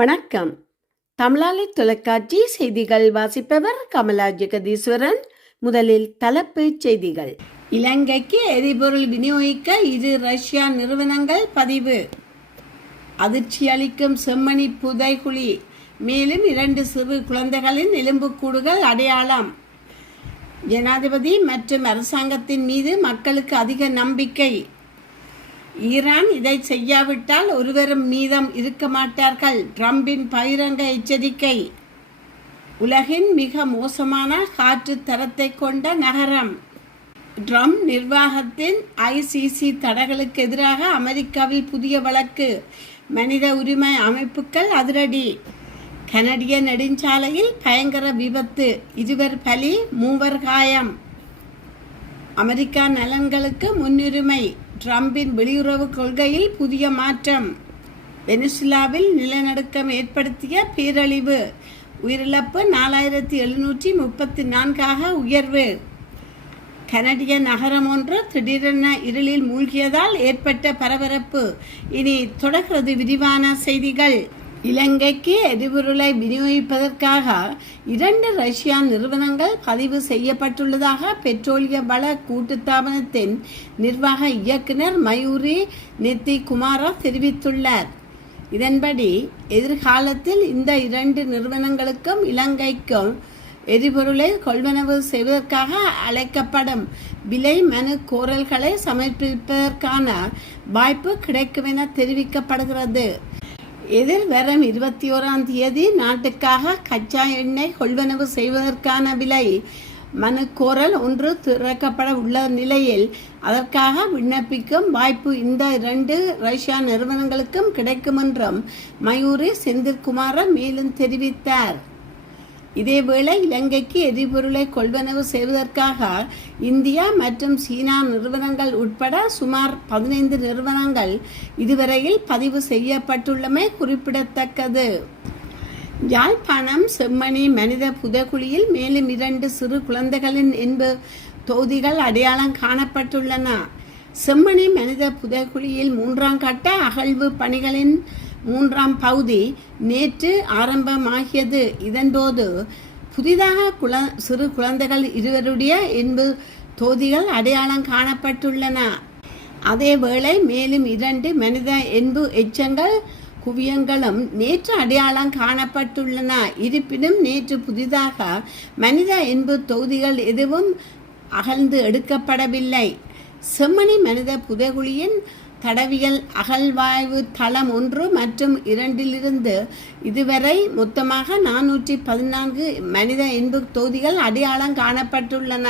வணக்கம். தமிழாளி தொலைக்காட்சி செய்திகள் வாசிப்பவர் கமலா ஜெகதீஸ்வரன். முதலில் தலைப்புச் செய்திகள். இலங்கைக்கு எரிபொருள் விநியோகிக்க இரு ரஷ்யா நிறுவனங்கள் பதிவு. அதிர்ச்சி அளிக்கும் செம்மணி புதைகுழி. மேலும் 2 சிறு குழந்தைகளின் எலும்புக்கூடுகள் அடையாளம். ஜனாதிபதி மற்றும் அரசாங்கத்தின் மீது மக்களுக்கு அதிக நம்பிக்கை. ஈரான் இதை செய்யாவிட்டால் ஒருவரும் மீதம் இருக்க மாட்டார்கள். ட்ரம்பின் பகிரங்க எச்சரிக்கை. உலகின் மிக மோசமான காற்று தரத்தை கொண்ட நகரம். ட்ரம்ப் நிர்வாகத்தின் ICC தடைகளுக்கு எதிராக அமெரிக்காவில் புதிய வழக்கு. மனித உரிமை அமைப்புகள் அதிரடி. கனடிய நெடுஞ்சாலையில் பயங்கர விபத்து. 2 பலி 3 காயம். அமெரிக்கா நலன்களுக்கு முன்னுரிமை. ட்ரம்பின் வெளியுறவு கொள்கையில் புதிய மாற்றம். வெனிசுலாவில் நிலநடுக்கம் ஏற்படுத்திய பேரழிவு. உயிரிழப்பு 4734 உயர்வு. கனடிய நகரம் ஒன்று திடீரென இருளில் மூழ்கியதால் ஏற்பட்ட பரபரப்பு. இனி தொடர்கிறது விரிவான செய்திகள். இலங்கைக்கு எரிபொருளை விநியோகிப்பதற்காக 2 ரஷ்யா நிறுவனங்கள் பதிவு செய்யப்பட்டுள்ளதாக பெட்ரோலிய வள கூட்டுத்தாபனத்தின் நிர்வாக இயக்குனர் மயூரி நித்திகுமாரா தெரிவித்துள்ளார். இதன்படி எதிர்காலத்தில் இந்த 2 நிறுவனங்களுக்கும் இலங்கைக்கும் எரிபொருளை கொள்வனவு செய்வதற்காக அழைக்கப்படும் விலை மனு கோரல்களை சமர்ப்பிப்பதற்கான வாய்ப்பு கிடைக்கும் என தெரிவிக்கப்படுகிறது. எதிர்வரும் 21ஆம் தேதி நாட்டுக்காக கச்சா எண்ணெய் கொள்வனவு செய்வதற்கான விலை மனு கோரல் ஒன்று திறக்கப்பட உள்ள நிலையில் அதற்காக விண்ணப்பிக்கும் வாய்ப்பு இந்த 2 ரஷ்யா நிறுவனங்களுக்கும் கிடைக்கும் என்றும் மயூரி செந்தில்குமார மேலும் தெரிவித்தார். இதேவேளை இலங்கைக்கு எரிபொருளை கொள்வனவு செய்வதற்காக இந்தியா மற்றும் சீனா நிறுவனங்கள் உட்பட சுமார் 15 நிறுவனங்கள் இதுவரையில் பதிவு செய்யப்பட்டுள்ளமை குறிப்பிடத்தக்கது. யாழ்ப்பாணம் செம்மணி மனித புதைகுழியில் மேலும் 2 சிறு குழந்தைகளின் தொகுதிகள் அடையாளம் காணப்பட்டுள்ளன. செம்மணி மனித புதைகுழியில் 3ஆம் கட்ட அகழ்வு பணிகளின் 3ஆம் பகுதி நேற்று ஆரம்பமாகியது. இதன்போது புதிதாக சிறு குழந்தைகள் 2 தொகுதிகள் அடையாளம் காணப்பட்டுள்ளன. அதேவேளை மேலும் 2 மனித எச்சங்கள் குவியங்களும் நேற்று அடையாளம் காணப்பட்டுள்ளன. இருப்பினும் நேற்று புதிதாக மனித தொகுதிகள் எதுவும் அகழ்ந்து எடுக்கப்படவில்லை. செம்மணி மனித புதைகுழியின் தடவியல் அகழ்வாய்வு தளம் 1 மற்றும் 2 இதுவரை மொத்தமாக 414 மனித தொகுதிகள் அடையாளம் காணப்பட்டுள்ளன.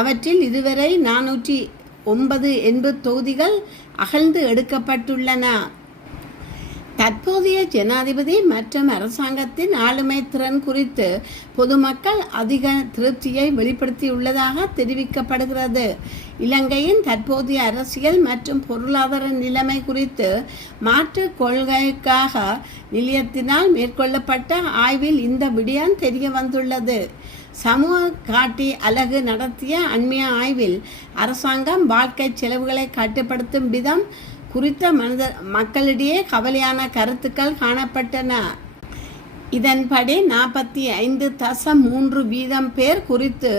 அவற்றில் இதுவரை 409 தொகுதிகள் அகழ்ந்து எடுக்கப்பட்டுள்ளன. தற்போதைய ஜனாதிபதி மற்றும் அரசாங்கத்தின் ஆளுமை திறன் குறித்து பொதுமக்கள் அதிக திருப்தியை வெளிப்படுத்தியுள்ளதாக தெரிவிக்கப்படுகிறது. இலங்கையின் தற்போதைய அரசியல் மற்றும் பொருளாதார நிலைமை குறித்து மாற்று கொள்கைக்காக நிலையத்தினால் மேற்கொள்ளப்பட்ட ஆய்வில் இந்த விடயம் தெரிய வந்துள்ளது. சமூக காட்டி அலகு நடத்திய அண்மைய ஆய்வில் அரசாங்கம் வாழ்க்கை செலவுகளை கட்டுப்படுத்தும் விதம் குறித்த மக்களிடையே கவலையான கருத்துக்கள் காணப்பட்டன. இதன்படி 45.3% பேர் குறித்து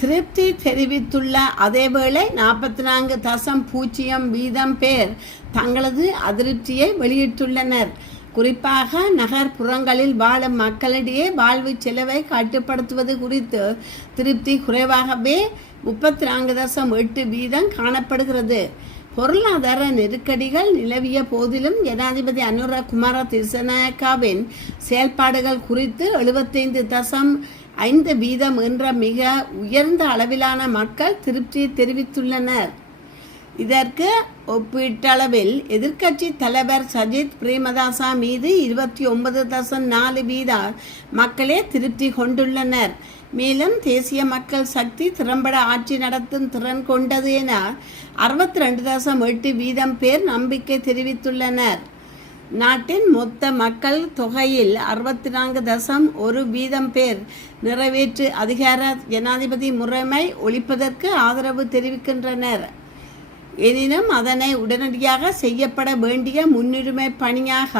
திருப்தி தெரிவித்துள்ள அதேவேளை 44.0% பேர் தங்களது அதிருப்தியை வெளியிட்டுள்ளனர். குறிப்பாக நகர்ப்புறங்களில் வாழும் மக்களிடையே வாழ்வு செலவை கட்டுப்படுத்துவது குறித்து திருப்தி குறைவாகவே 34.8% காணப்படுகிறது. பொருளாதார நெருக்கடிகள் நிலவிய போதிலும் ஜனாதிபதி அனுர குமார திசநாயக்காவின் செயல்பாடுகள் குறித்து 75.5% என்ற மிக உயர்ந்த அளவிலான மக்கள் திருப்தி தெரிவித்துள்ளனர். இதற்கு ஒப்பீட்டளவில் எதிர்க்கட்சி தலைவர் சஜித் பிரேமதாசா மீது 29.4% மக்களே திருப்தி கொண்டுள்ளனர். மேலும் தேசிய மக்கள் சக்தி திறம்பட ஆட்சி நடத்தும் திறன் கொண்டது என 62.8% பேர் நம்பிக்கை தெரிவித்துள்ளனர். நாட்டின் மொத்த மக்கள் தொகையில் 64.1% பேர் நிறைவேற்று அதிகார ஜனாதிபதி முறைமை ஒழிப்பதற்கு ஆதரவு தெரிவிக்கின்றனர். எனினும் அதனை உடனடியாக செய்யப்பட வேண்டிய முன்னுரிமை பணியாக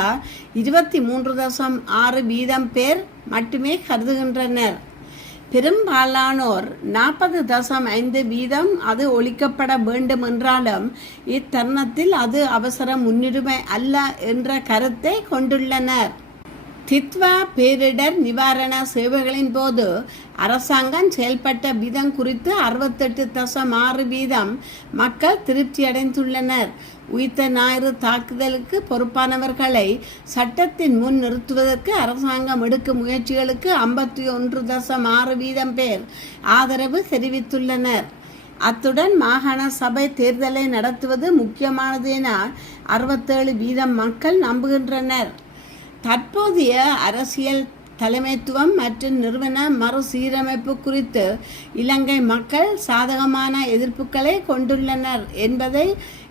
23.6% பேர் மட்டுமே கருதுகின்றனர். பெரும்பாலானோர் 40.5% அது ஒழிக்கப்பட வேண்டும் என்றாலும் இத்தருணத்தில் அது அவசர முன்னுரிமை அல்ல என்ற கருத்தை கொண்டுள்ளனர். தித்வா பேரிடர் நிவாரண சேவைகளின் போது அரசாங்கம் செயல்பட்ட விதம் குறித்து 68.6% மக்கள் திருப்தியடைந்துள்ளனர். உயிர்த்த ஞாயிறு தாக்குதலுக்கு பொறுப்பானவர்களை சட்டத்தின் முன் நிறுத்துவதற்கு அரசாங்கம் எடுக்கும் முயற்சிகளுக்கு 51.6% பேர் ஆதரவு தெரிவித்துள்ளனர். அத்துடன் மாகாண சபை தேர்தலை நடத்துவது முக்கியமானது என 67% மக்கள் நம்புகின்றனர். தற்போதைய அரசியல் தலைமைத்துவம் மற்றும் நிறுவன மறுசீரமைப்பு குறித்து இலங்கை மக்கள் சாதகமான எதிர்ப்புகளை கொண்டுள்ளனர் என்பதை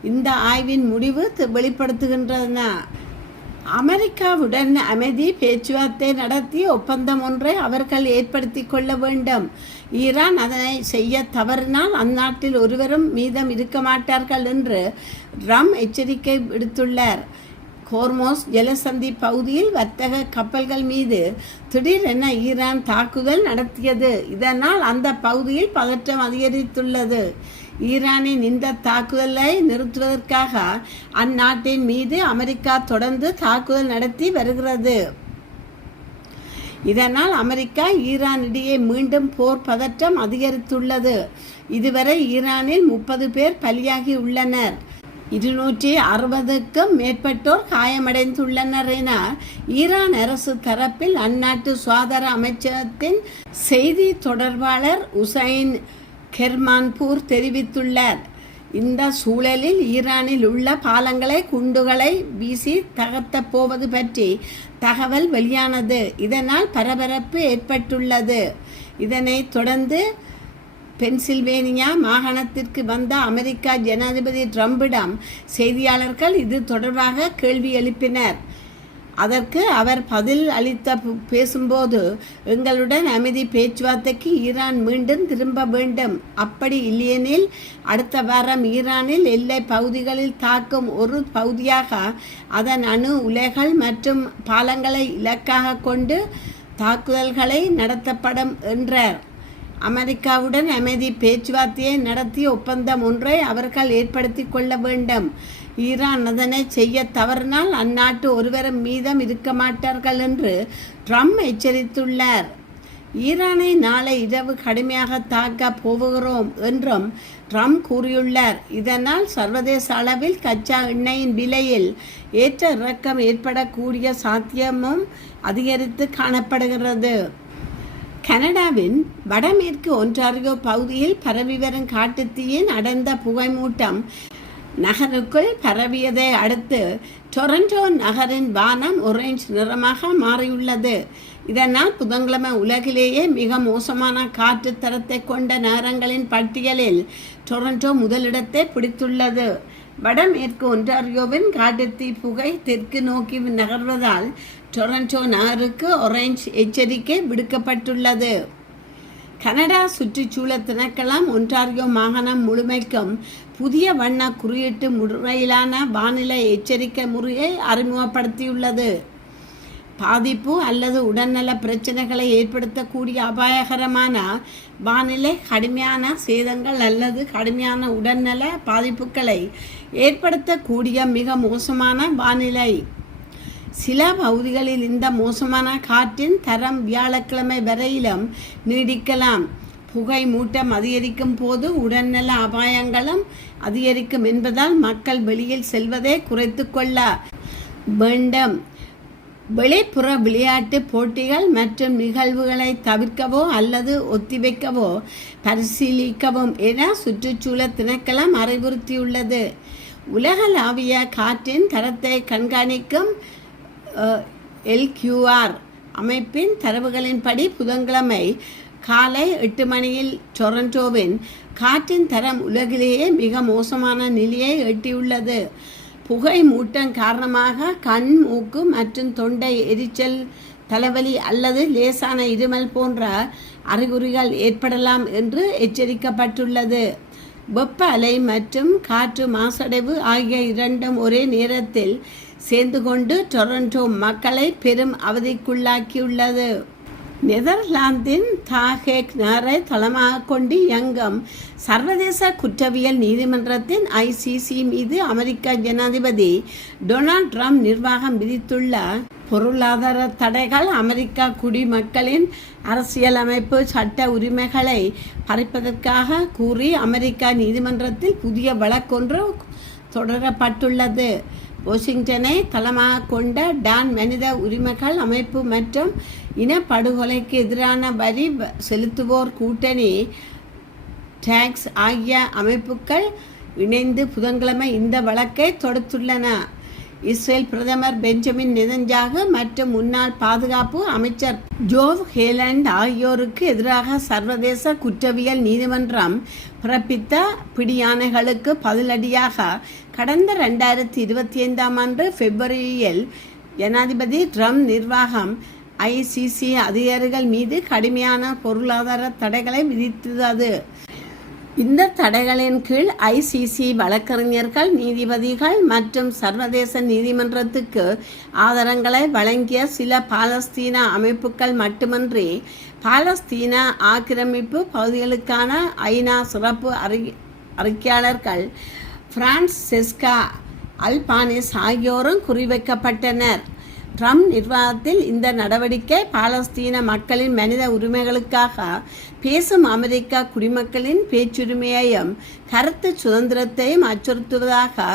இந்த ஆய்வின் முடிவு வெளிப்படுத்துகின்றன. அமெரிக்காவுடன் அமைதி பேச்சுவார்த்தை நடத்தி ஒப்பந்தம் ஒன்றை அவர்கள் ஏற்படுத்தி கொள்ள வேண்டும். ஈரான் அதனை செய்ய தவறினால் அந்நாட்டில் ஒருவரும் மீதம் இருக்க மாட்டார்கள் என்று ட்ரம்ப் எச்சரிக்கை விடுத்துள்ளார். ஹோர்மோஸ் ஜலசந்தி பகுதியில் வர்த்தக கப்பல்கள் மீது திடீரென ஈரான் தாக்குதல் நடத்தியது. இதனால் அந்த பகுதியில் பதற்றம் அதிகரித்துள்ளது. ஈரானின் இந்த தாக்குதலை நிறுத்துவதற்காக அந்நாட்டின் மீது அமெரிக்கா தொடர்ந்து தாக்குதல் நடத்தி வருகிறது. இதனால் அமெரிக்கா ஈரான் இடையே மீண்டும் போர் பதற்றம் அதிகரித்துள்ளது. இதுவரை ஈரானில் 30 பேர் பலியாகி உள்ளனர். 260க்கும் மேற்பட்டோர் காயமடைந்துள்ளனர் என ஈரான் அரசு தரப்பில் அந்நாட்டு சுகாதார அமைச்சகத்தின் செய்தி தொடர்பாளர் உசைன் கெர்மான்பூர் தெரிவித்துள்ளார். இந்த சூழலில் ஈரானில் உள்ள பாலங்களை குண்டுகளை வீசி தகர்த்தப் போவது பற்றி தகவல் வெளியானது. இதனால் பரபரப்பு ஏற்பட்டுள்ளது. இதனைத் தொடர்ந்து பென்சில்வேனியா மாகாணத்திற்கு வந்த அமெரிக்க ஜனாதிபதி ட்ரம்பிடம் செய்தியாளர்கள் இது தொடர்பாக கேள்வி எழுப்பினர். அதற்கு அவர் பதில் அளித்த பேசும்போது, எங்களுடன் அமைதி பேச்சுவார்த்தைக்கு ஈரான் மீண்டும் திரும்ப வேண்டும். அப்படி இல்லையெனில் அடுத்த வாரம் ஈரானில் எல்லை பகுதிகளில் தாக்கும் ஒரு பகுதியாக அதன் அணு உலைகள் மற்றும் பாலங்களை இலக்காக கொண்டு தாக்குதல்களை நடத்தப்படும் என்றார். அமெரிக்காவுடன் அமைதி பேச்சுவார்த்தையை நடத்தி ஒப்பந்தம் ஒன்றை அவர்கள் ஏற்படுத்தி கொள்ள வேண்டும். ஈரான் அதனை செய்ய தவறினால் அந்நாட்டு ஒருவரும் மீதம் இருக்க மாட்டார்கள் என்று ட்ரம்ப் எச்சரித்துள்ளார். ஈரானை நாளை இரவு கடுமையாக தாக்க போகிறோம் என்றும் ட்ரம்ப் கூறியுள்ளார். இதனால் சர்வதேச அளவில் கச்சா எண்ணெயின் விலையில் ஏற்ற இறக்கம் ஏற்படக்கூடிய சாத்தியமும் அதிகரித்து காணப்படுகிறது. கனடாவின் வடமேற்கு ஒன்டாரியோ பகுதியில் பரவி வரும் காட்டுத்தீயின் அடர்ந்த புகைமூட்டம் நகருக்குள் பரவியதை அடுத்து டொரண்டோ நகரின் வானம் ஒரேஞ்ச் நிறமாக மாறியுள்ளது. இதனால் புதன்கிழமை உலகிலேயே மிக மோசமான காற்று தரத்தை கொண்ட நகரங்களின் பட்டியலில் டொரண்டோ முதலிடத்தை பிடித்துள்ளது. வடமேற்கு ஒன்டாரியோவின் காட்டுத்தீ புகை தெற்கு நோக்கி நகர்வதால் டொரண்டோ நகருக்கு ஆரஞ்சு எச்சரிக்கை விடுக்கப்பட்டுள்ளது. கனடா சுற்றுச்சூழல் திணைக்களம் ஒன்டாரியோ மாகாணம் முழுமைக்கும் புதிய வண்ண குறியீட்டு முறையிலான வானிலை எச்சரிக்கை முறையை அறிமுகப்படுத்தியுள்ளது. பாதிப்பு அல்லது உடல்நல பிரச்சனைகளை ஏற்படுத்தக்கூடிய அபாயகரமான வானிலை, கடுமையான சேதங்கள் அல்லது கடுமையான உடல்நல பாதிப்புகளை ஏற்படுத்தக்கூடிய மிக மோசமான வானிலை. சில பகுதிகளில் இந்த மோசமான காற்றின் தரம் வியாழக்கிழமை வரையிலும் நீடிக்கலாம். புகை மூட்டம் அதிகரிக்கும் போது உடல்நல அபாயங்களும் அதிகரிக்கும் என்பதால் மக்கள் வெளியில் செல்வதை குறைத்து கொள்ள வேண்டும். வெளிப்புற விளையாட்டு போட்டிகள் மற்றும் நிகழ்வுகளை தவிர்க்கவோ அல்லது ஒத்திவைக்கவோ பரிசீலிக்கவும் என சுற்றுச்சூழல் திணைக்களம் அறிவுறுத்தியுள்ளது. உலகளாவிய காற்றின் தரத்தை கண்காணிக்கும் LQR அமைப்பின் தரவுகளின்படி புதன்கிழமை காலை 8 மணியில் டொரண்டோவின் காற்றின் தரம் உலகிலேயே மிக மோசமான நிலையை எட்டியுள்ளது. புகை மூட்டம் காரணமாக கண், மூக்கு மற்றும் தொண்டை எரிச்சல், தலைவலி அல்லது லேசான இருமல் போன்ற அறிகுறிகள் ஏற்படலாம் என்று எச்சரிக்கப்பட்டுள்ளது. வெப்ப அலை மற்றும் காற்று மாசடைவு ஆகிய இரண்டும் ஒரே நேரத்தில் சேர்ந்து கொண்டு டொரண்டோ மக்களை பெரும் அவதிக்குள்ளாக்கியுள்ளது. நெதர்லாந்தின் தாஹேக் நகரை தளமாக கொண்டு இயங்கும் சர்வதேச குற்றவியல் நீதிமன்றத்தின் ICC மீது அமெரிக்க ஜனாதிபதி டொனால்ட் ட்ரம்ப் நிர்வாகம் விதித்துள்ள பொருளாதார தடைகள் அமெரிக்க குடிமக்களின் அரசியலமைப்பு சட்ட உரிமைகளை பறிப்பதற்காக கூறி அமெரிக்க நீதிமன்றத்தில் புதிய வழக்கொன்று தொடரப்பட்டுள்ளது. வாஷிங்டனை தளமாக கொண்ட டான் மனித உரிமைகள் அமைப்பு மற்றும் இனப்படுகொலைக்கு எதிரான வரி செலுத்துவோர் கூட்டணி டாக்ஸ் ஆகிய அமைப்புகள் இணைந்து புதன்கிழமை இந்த வழக்கை தொடுத்துள்ளன. இஸ்ரேல் பிரதமர் பெஞ்சமின் நெதன்யாகு மற்றும் முன்னாள் பாதுகாப்பு அமைச்சர் ஜோவ் ஹேலண்ட் ஆகியோருக்கு எதிராக சர்வதேச குற்றவியல் நீதிமன்றம் பிறப்பித்த பிடியாணைகளுக்கு பதிலடியாக கடந்த 2025 ஆண்டு பிப்ரவரியில் ஜனாதிபதி ட்ரம்ப் நிர்வாகம் ICC அதிகாரிகள் மீது கடுமையான பொருளாதார தடைகளை விதித்தது. இந்த தடைகளின் கீழ் ICC வழக்கறிஞர்கள், நீதிபதிகள் மற்றும் சர்வதேச நீதிமன்றத்துக்கு ஆதாரங்களை வழங்கிய சில பாலஸ்தீன அமைப்புகள் மட்டுமின்றி பாலஸ்தீன ஆக்கிரமிப்பு பகுதிகளுக்கான ஐநா சிறப்பு அறிக்கையாளர்கள் பிரான்செஸ்கா அல்பானிஸ் ஆகியோரும் குறிவைக்கப்பட்டனர். ட்ரம்ப் நிர்வாகத்தில் இந்த நடவடிக்கை பாலஸ்தீன மக்களின் மனித உரிமைகளுக்காக பேசும் அமெரிக்க குடிமக்களின் பேச்சுரிமையையும் கருத்து சுதந்திரத்தையும் அச்சுறுத்துவதாக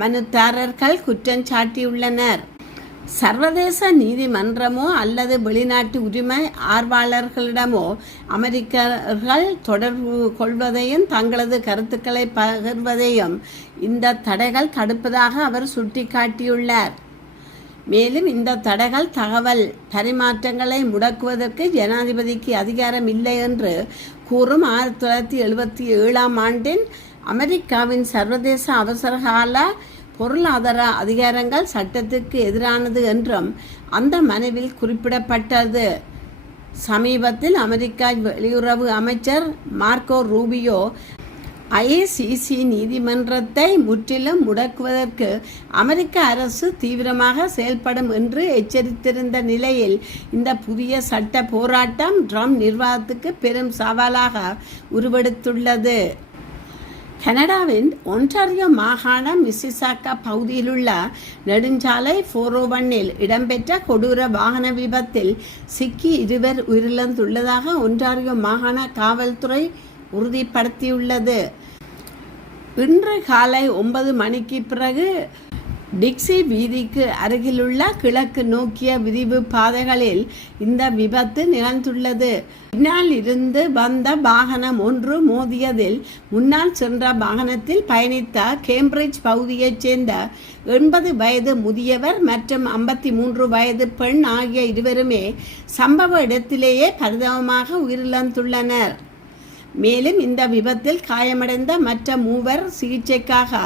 மனுதாரர்கள் குற்றம் சாட்டியுள்ளனர். சர்வதேச நீதிமன்றமோ அல்லது வெளிநாட்டு உரிமை ஆர்வலர்களிடமோ அமெரிக்கர்கள் தொடர்பு கொள்வதையும் தங்களது கருத்துக்களை பகிர்வதையும் இந்த தடைகள் தடுப்பதாக அவர் சுட்டிக்காட்டியுள்ளார். மேலும் இந்த தடைகள் தகவல் பரிமாற்றங்களை முடக்குவதற்கு ஜனாதிபதிக்கு அதிகாரம் இல்லை என்று கூறும் 1977 ஆண்டின் அமெரிக்காவின் சர்வதேச அவசரகால பொருளாதார அதிகாரங்கள் சட்டத்திற்கு எதிரானது என்றும் அந்த மனுவில் குறிப்பிடப்பட்டது. சமீபத்தில் அமெரிக்க வெளியுறவு அமைச்சர் மார்க்கோ ரூபியோ ICC நீதிமன்றத்தை முற்றிலும் முடக்குவதற்கு அமெரிக்க அரசு தீவிரமாக செயல்படும் என்று எச்சரித்திருந்த நிலையில் இந்த புதிய சட்ட போராட்டம் ட்ரம்ப் நிர்வாகத்துக்கு பெரும் சவாலாக உருவெடுத்துள்ளது. கனடாவின் ஒன்டாரியோ மாகாணம் மிசிசாகா பகுதியிலுள்ள நெடுஞ்சாலை 401 இடம்பெற்ற கொடூர வாகன விபத்தில் சிக்கி 2 உயிரிழந்துள்ளதாக ஒன்டாரியோ மாகாண காவல்துறை உறுதிப்படுத்தியுள்ளது. இன்று காலை 9 மணிக்கு பிறகு டிக்சி வீதிக்கு அருகிலுள்ள கிழக்கு நோக்கிய விரிவு பாதைகளில் இந்த விபத்து நிகழ்ந்துள்ளது. பின்னால் இருந்து வந்த வாகனம் ஒன்று மோதியதில் முன்னால் சென்ற வாகனத்தில் பயணித்த கேம்பிரிட்ஜ் பகுதியைச் சேர்ந்த 80 வயது முதியவர் மற்றும் 53 வயது பெண் ஆகிய இருவருமே சம்பவ இடத்திலேயே பரிதாபமாக உயிரிழந்துள்ளனர். மேலும் இந்த விபத்தில் காயமடைந்த மற்ற 3 சிகிச்சைக்காக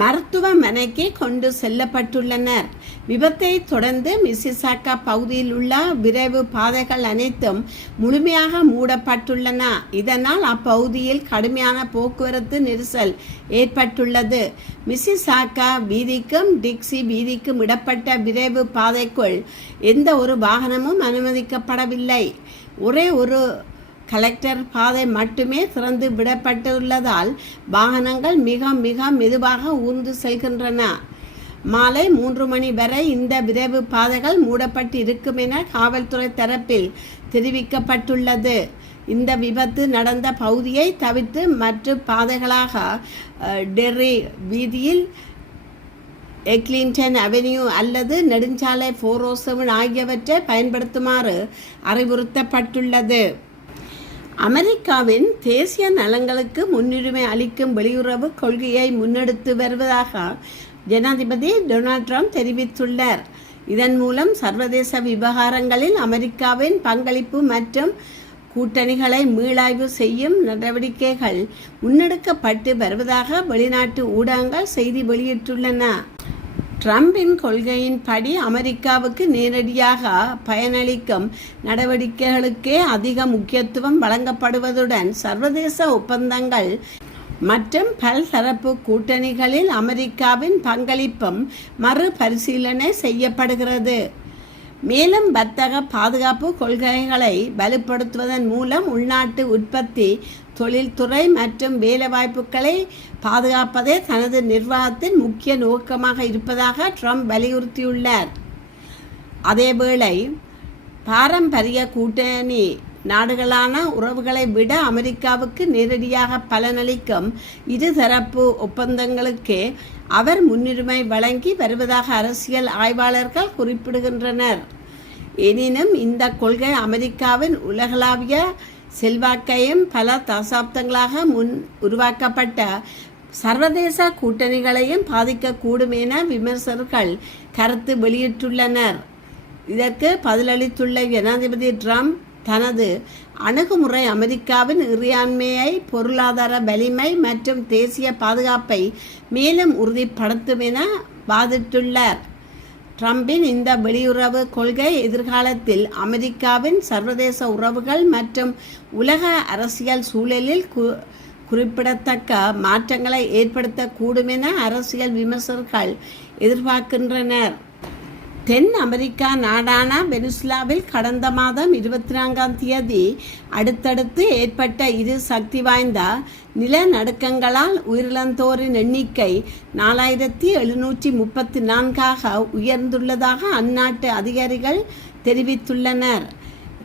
மருத்துவமனைக்கு கொண்டு செல்லப்பட்டுள்ளனர். விபத்தை தொடர்ந்து மிசிசாகா பகுதியில் உள்ள விரைவு பாதைகள் அனைத்தும் முழுமையாக மூடப்பட்டுள்ளன. இதனால் அப்பகுதியில் கடுமையான போக்குவரத்து நெரிசல் ஏற்பட்டுள்ளது. மிசிசாகா வீதிக்கும் டிக்சி வீதிக்கும் இடப்பட்ட விரைவு பாதைக்குள் எந்த ஒரு வாகனமும் அனுமதிக்கப்படவில்லை. ஒரே ஒரு கலெக்டர் பாதை மட்டுமே திறந்து விடப்பட்டுள்ளதால் வாகனங்கள் மிக மிக மெதுவாக ஊர்ந்து செல்கின்றன. மாலை 3 மணி வரை இந்த விரைவு பாதைகள் மூடப்பட்டு இருக்கும் என காவல்துறை தரப்பில் தெரிவிக்கப்பட்டுள்ளது. இந்த விபத்து நடந்த பகுதியை தவிர்த்து மற்ற பாதைகளாக டெர்ரி வீதியில் எக்லிங்டன் அவென்யூ அல்லது நெடுஞ்சாலை 407 ஆகியவற்றை பயன்படுத்துமாறு அறிவுறுத்தப்பட்டுள்ளது. அமெரிக்காவின் தேசிய நலன்களுக்கு முன்னுரிமை அளிக்கும் வெளியுறவு கொள்கையை முன்னெடுத்து வருவதாக ஜனாதிபதி டொனால்ட் ட்ரம்ப் தெரிவித்துள்ளார். இதன் மூலம் சர்வதேச விவகாரங்களில் அமெரிக்காவின் பங்களிப்பு மற்றும் கூட்டணிகளை மீளாய்வு செய்யும் நடவடிக்கைகள் முன்னெடுக்கப்பட்டு வருவதாக வெளிநாட்டு ஊடகங்கள் செய்தி வெளியிட்டுள்ளன. ட்ரம்பின் கொள்கையின்படி அமெரிக்காவுக்கு நேரடியாக பயனளிக்கும் நடவடிக்கைகளுக்கே அதிக முக்கியத்துவம் வழங்கப்படுவதுடன் சர்வதேச ஒப்பந்தங்கள் மற்றும் பல்தரப்பு கூட்டணிகளில் அமெரிக்காவின் பங்களிப்பும் மறுபரிசீலனை செய்யப்படுகிறது. மேலும் வர்த்தக பாதுகாப்பு கொள்கைகளை வலுப்படுத்துவதன் மூலம் உள்நாட்டு உற்பத்தி, தொழில்துறை மற்றும் வேலைவாய்ப்புகளை பாதுகாப்பதே தனது நிர்வாகத்தின் முக்கிய நோக்கமாக இருப்பதாக ட்ரம்ப் வலியுறுத்தியுள்ளார். அதேவேளை பாரம்பரிய கூட்டணி நாடுகளான உறவுகளை விட அமெரிக்காவுக்கு நேரடியாக பலனளிக்கும் இருதரப்பு ஒப்பந்தங்களுக்கே அவர் முன்னுரிமை வழங்கி வருவதாக அரசியல் ஆய்வாளர்கள் குறிப்பிடுகின்றனர். எனினும் இந்த கொள்கை அமெரிக்காவின் உலகளாவிய செல்வாக்கையும் பல தசாப்தங்களாக உருவாக்கப்பட்ட சர்வதேச கூட்டணிகளையும் பாதிக்கக்கூடும் என விமர்சகர்கள் கருத்து வெளியிட்டுள்ளனர். இதற்கு பதிலளித்துள்ள ஜனாதிபதி ட்ரம்ப் தனது அணுகுமுறை அமெரிக்காவின் இறையாண்மையை, பொருளாதார வலிமை மற்றும் தேசிய பாதுகாப்பை மேலும் உறுதிப்படுத்தும் என வாதிட்டுள்ளார். ட்ரம்பின் இந்த வெளியுறவு கொள்கை எதிர்காலத்தில் அமெரிக்காவின் சர்வதேச உறவுகள் மற்றும் உலக அரசியல் சூழலில் குறிப்பிடத்தக்க மாற்றங்களை ஏற்படுத்தக்கூடும் என அரசியல் விமர்சகர்கள் எதிர்பார்க்கின்றனர். தென் அமெரிக்கா நாடான வெனிசுலாவில் கடந்த மாதம் 24ஆம் தேதி அடுத்தடுத்து ஏற்பட்ட இரு சக்தி வாய்ந்த நிலநடுக்கங்களால் உயிரிழந்தோரின் எண்ணிக்கை 4734ஆக உயர்ந்துள்ளதாக அந்நாட்டு அதிகாரிகள் தெரிவித்துள்ளனர்.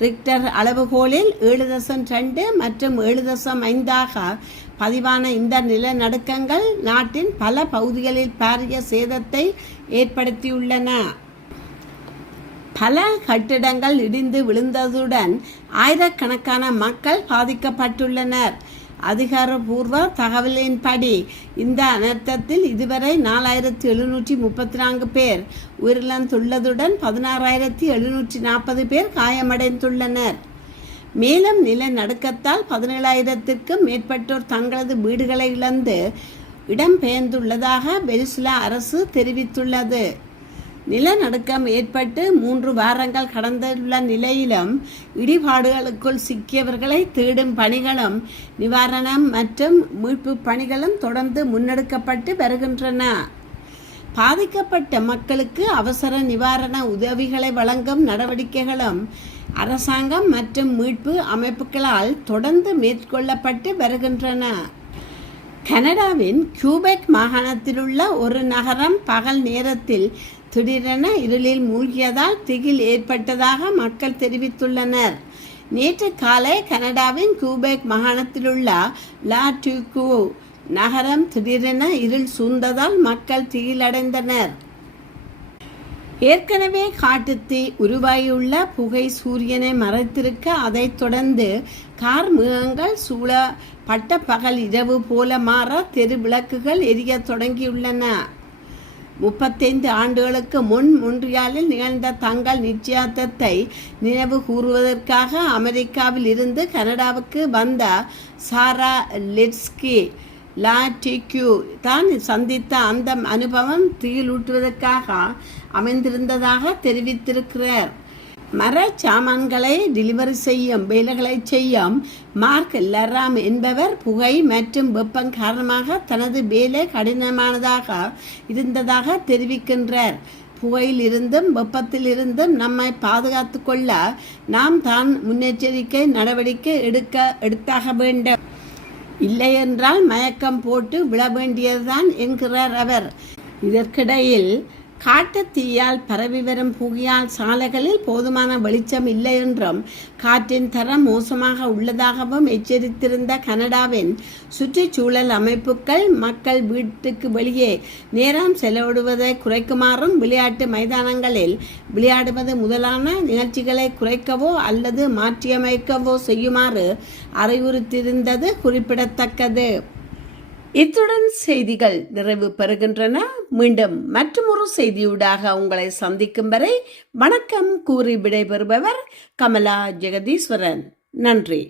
ரிக்டர் அளவுகோலில் 7.2 மற்றும் 7.5ஆக பதிவான இந்த நிலநடுக்கங்கள் நாட்டின் பல பகுதிகளில் பாரிய சேதத்தை ஏற்படுத்தியுள்ளன. பல கட்டிடங்கள் இடிந்து விழுந்ததுடன் ஆயிரக்கணக்கான மக்கள் பாதிக்கப்பட்டுள்ளனர். அதிகாரப்பூர்வ தகவலின்படி இந்த அனர்த்தத்தில் இதுவரை 4734 பேர் உயிரிழந்துள்ளதுடன் 16,740 பேர் காயமடைந்துள்ளனர். மேலும் நிலநடுக்கத்தால் 17,000க்கும் மேற்பட்டோர் தங்களது வீடுகளை இழந்து இடம்பெயர்ந்துள்ளதாக வெனிசுலா அரசு தெரிவித்துள்ளது. நிலநடுக்கம் ஏற்பட்டு 3 வாரங்கள் கடந்துள்ள நிலையிலும் இடிபாடுகளுக்குள் சிக்கியவர்களை தேடும் பணிகளும் நிவாரணம் மற்றும் மீட்பு பணிகளும் தொடர்ந்து முன்னெடுக்கப்பட்டு வருகின்றன. பாதிக்கப்பட்ட மக்களுக்கு அவசர நிவாரண உதவிகளை வழங்கும் நடவடிக்கைகளும் அரசாங்கம் மற்றும் மீட்பு அமைப்புகளால் தொடர்ந்து மேற்கொள்ளப்பட்டு வருகின்றன. கனடாவின் கியூபெக் மாகாணத்திலுள்ள ஒரு நகரம் பகல் நேரத்தில் திடீரென இருளில் மூழ்கியதால் திகில் ஏற்பட்டதாக மக்கள் தெரிவித்துள்ளனர். நேற்று காலை கனடாவின் கியூபெக் மாகாணத்திலுள்ள லா டியூக்கு நகரம் திடீரென இருள் சூழ்ந்ததால் மக்கள் திகிலடைந்தனர். ஏற்கனவே காட்டுத்தீ உருவாகியுள்ள புகை சூரியனை மறைத்திருக்க அதைத் தொடர்ந்து கார் மேகங்கள் சூழ பட்ட பகல் இரவு போல மாற தெரு விளக்குகள் எரிய தொடங்கியுள்ளன. 35 ஆண்டுகளுக்கு முன் மொன்றியாலில் நிகழ்ந்த தங்கள் நிச்சயதார்த்தத்தை நினைவு கூறுவதற்காக அமெரிக்காவில் இருந்து கனடாவுக்கு வந்த சாரா லெட்ஸ்கி லா டிக்யூ தான் சந்தித்த அந்த அனுபவம் திகிலூட்டுவதற்காக அமைந்திருந்ததாக தெரிவித்திருக்கிறார். மர சாமான்களை டெலிவரி செய்யும் வேலைகளை செய்யும் மார்க் லராம் என்பவர் புகை மற்றும் வெப்பம் காரணமாக தனது வேலை கடினமானதாக இருந்ததாக தெரிவிக்கின்றார். புகையில் இருந்தும் வெப்பத்தில் இருந்தும் நம்மை பாதுகாத்து கொள்ள நாம் தான் முன்னெச்சரிக்கை நடவடிக்கை எடுத்தாக வேண்டும். இல்லையென்றால் மயக்கம் போட்டு விழ வேண்டியதுதான் என்கிறார் அவர். இதற்கிடையில் காட்டுத்தீயால் பரவி வரும் புகையால் சாலைகளில் போதுமான வெளிச்சம் இல்லை என்றும் காற்றின் தரம் மோசமாக உள்ளதாகவும் எச்சரித்திருந்த கனடாவின் சுற்றுச்சூழல் அமைப்புகள் மக்கள் வீட்டுக்கு வெளியே நேரம் செலவிடுவதை குறைக்குமாறும் விளையாட்டு மைதானங்களில் விளையாடுவது முதலான நிகழ்ச்சிகளை குறைக்கவோ அல்லது மாற்றியமைக்கவோ செய்யுமாறு அறிவுறுத்தியிருந்தது குறிப்பிடத்தக்கது. இத்துடன் செய்திகள் நிறைவு பெறுகின்றன. மீண்டும் மற்றொரு செய்தியூடாக உங்களை சந்திக்கும் வரை வணக்கம் கூறி விடைபெறுபவர் கமலா ஜெகதீஸ்வரன். நன்றி.